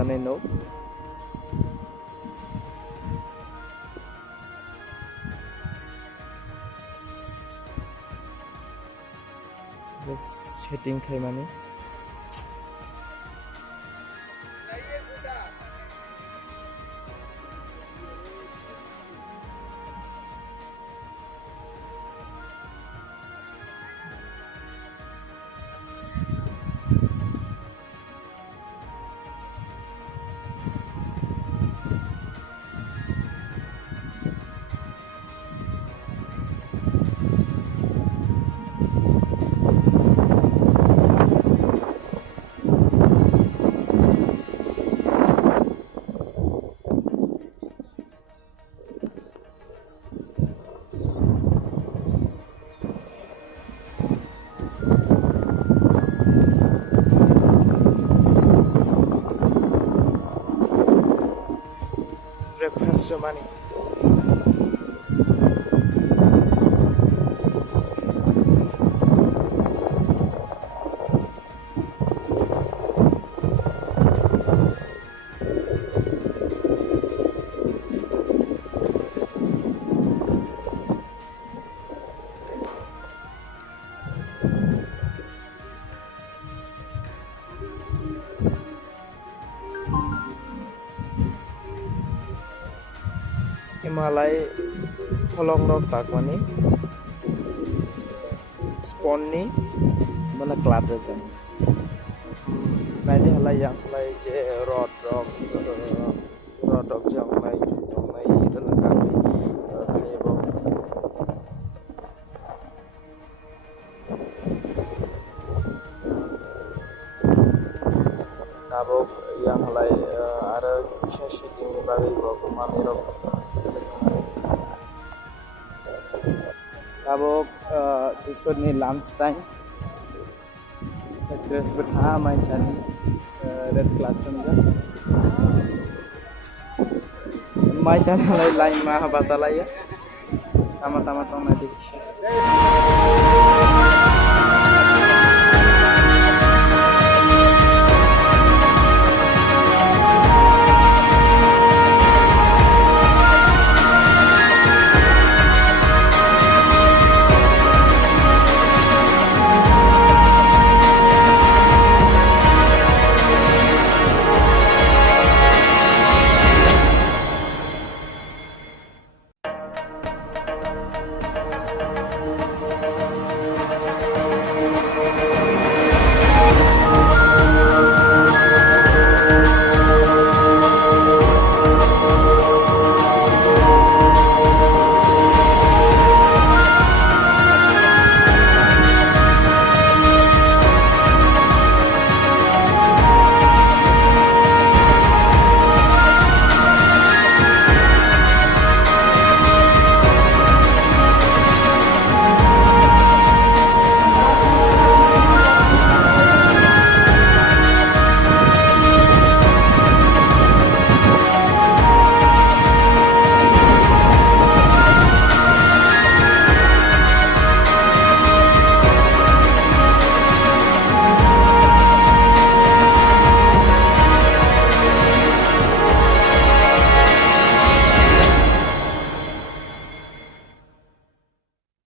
लुजानाय न' सेटिं खालामनानै breakfast Germany. Himalay kolong rok takmani spawn ni mana club aja naidi halai yang halai je rod rok jang mai rana kami kai bo tabok yang halai ara kisah shooting ni bagai bo mami rok tabok beforeni lunch time dress betha mai san red club chunga mai san lai ma basalaya tama tong na dikhi